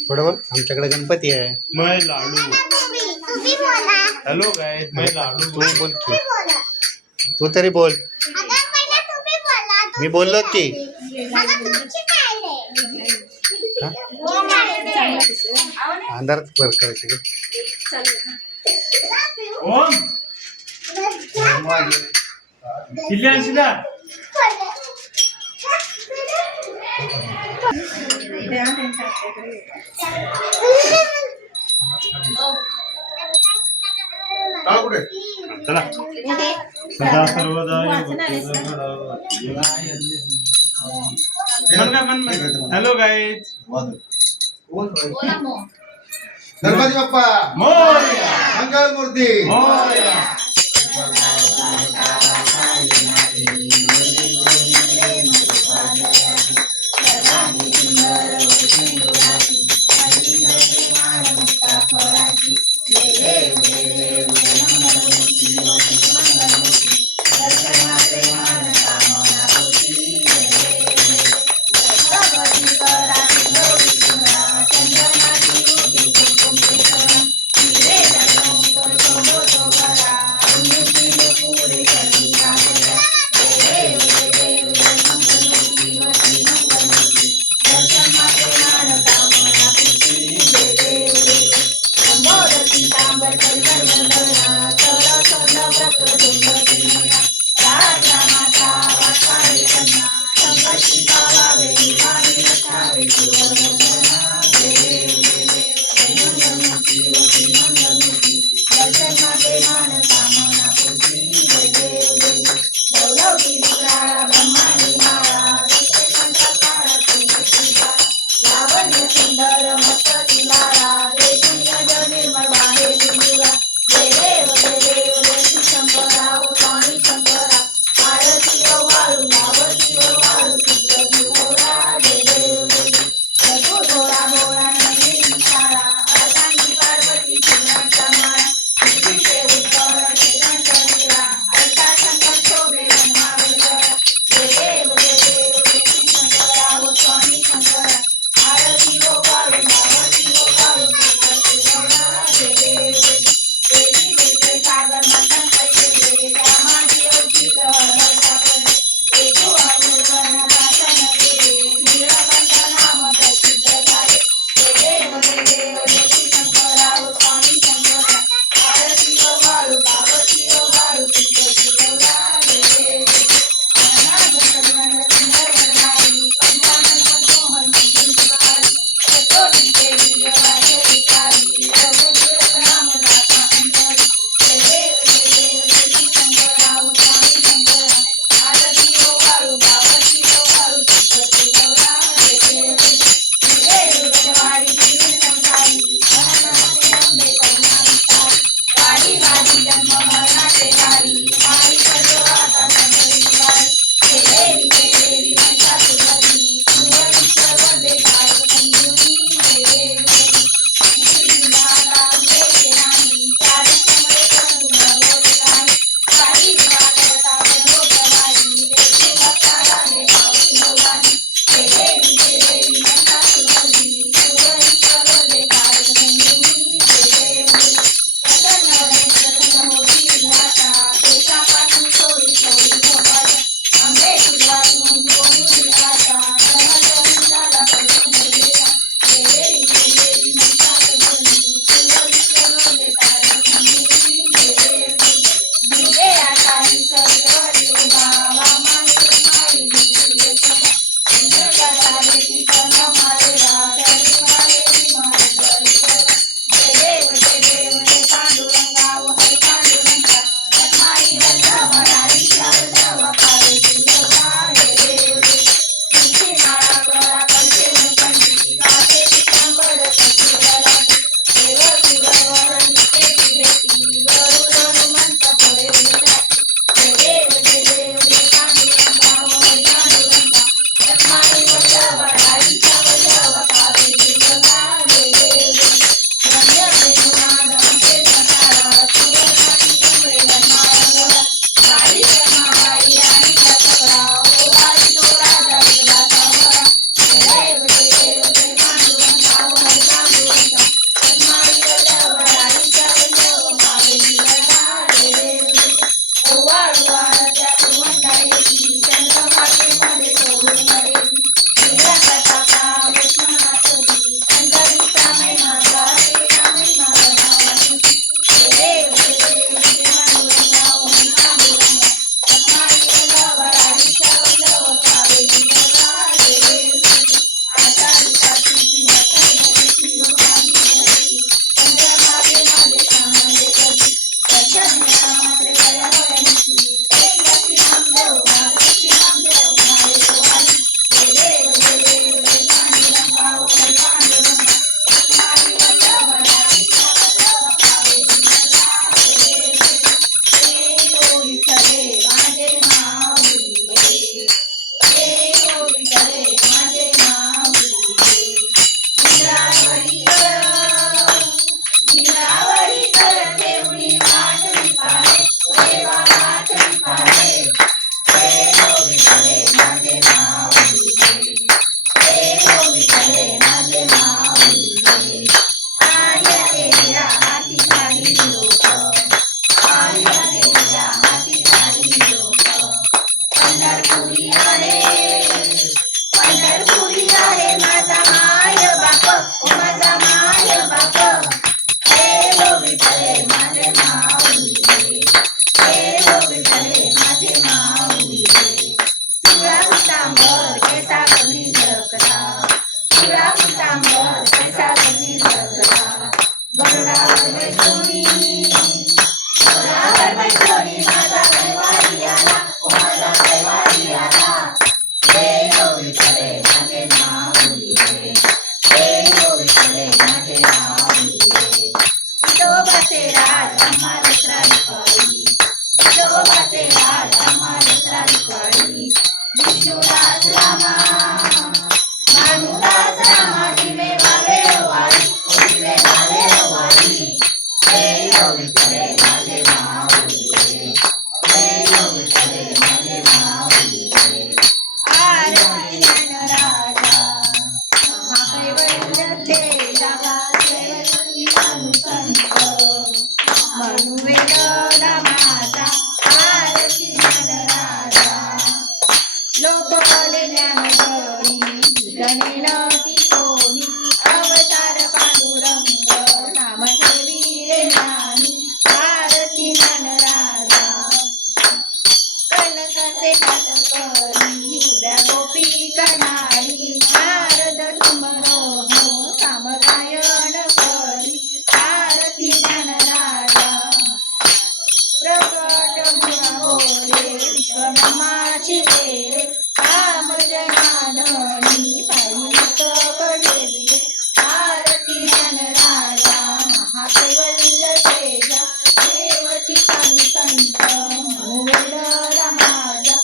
पुढे बोल. आमच्याकडे गणपती आहे. मैं लाडू. हॅलो गाइस, मैं लाडू. तू बोल की. तू तरी बोल. मी बोललो की. हा? अंधारात वर करायचं का? ओम किल्ले आणशीला. चला. सदा सर्वदा हॅलो गाइस. गणपती बाप्पा मोरया. मंगल मूर्ती मोरया. तेजा गाते संत मनुवेद नामाचा आरती ज्ञानराजा लोक बोले ज्ञानगणी गणेल ती कोणी अवतार पांडुरंग नाम ठेविले ज्ञानी आरती ज्ञानराजा कनकाचे नाटकरी उभ्या गोपी कणारी नारद सुमरोह सामगायन करी आरती ज्ञानराजा प्रकट गुण बोले विश्वब्रह्माची वेळे काम जनार्दनी पायी मुक्त कडेलिये आरती ज्ञानराजा महाकैवल्य तेजा देवती काली संत मनुवेद रामाजा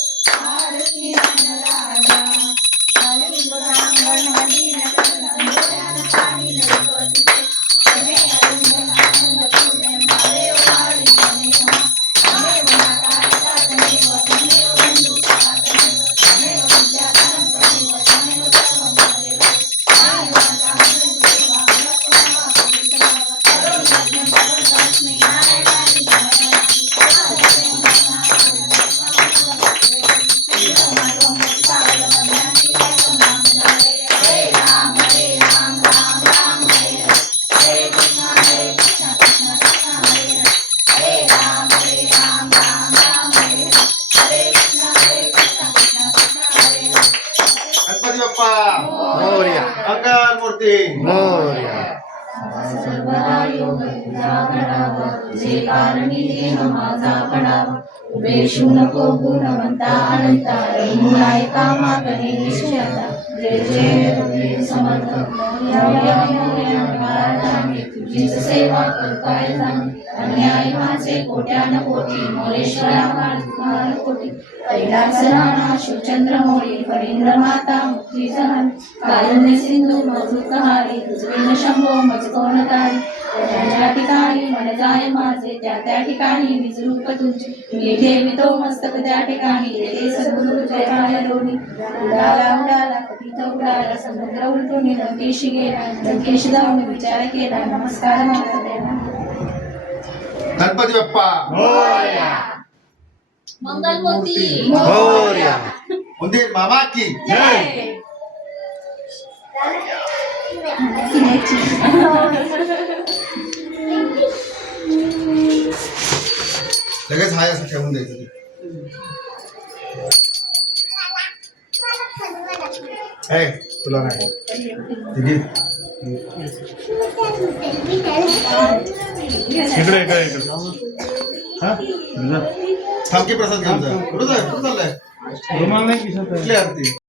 आरती ज्ञानराजा कालिंग प्रांगण हरिण कर्ण ज्ञान पाणी नरपतीचे तमे अरुण आनंद पूजन भावे वाळी तमेव तमेव माता तमेव तमेव बंधु तमेव विद्याधरं तमेव तमेव सर्वं तमेव आई माता देवा लक्ष्मा पवित्रा करोमि यज्ञं सर्वतस्मै नारायणाय नमः आरती हरे राम राम राम हरे हरे कृष्ण कृष्ण कृष्ण हरे हरे राम राम राम हरे हरे कृष्ण कृष्ण कृष्ण हरे गणपती बाप्पा मोरया मंगल मूर्ती मोरया सर्वदा योग तुझा घडावा तुझे कारणी देह माझा पडावा उभेशू नको गुणवंता अनंता रघुनायका मागणे निश्चयता जय जय रघुवीर समर्थ मोरया मोरया महाराजांनी तुझीच सेवा करताय जाणे अन्याय माझे कोट्यान कोटी मोरेश्वरा काळ कोटी कैलास राणा शिवचंद्र मोरी फणींद्र माता मुक्ती सहन कारुण्य सिंधू मधुकहारी तुझविन शंभो मज कोण तारी ज्या ठिकाणी मन जाय माझे त्या ठिकाणी निज रूप तुझे मी ठेवितो मस्तक त्या ठिकाणी येते सद्गुरु जय लोणी उडाला कपित उडाला समुद्र उलटून लंकेशी गेला लंकेश जाऊन विचार केला नमस्कार माझा देवा गणपती बाप्पा मोरया मंगलमूर्ती मोरया उंदीर मामा की जय लगेच हाय असं ठेवून द्यायचं ते. ए, तुला नाही ठीक आहे इकडे इकडे इकडे हा थांब की प्रसाद घेऊन जा कुठं चाललंय रुमाल नाही किशात आहे. कुठली आरती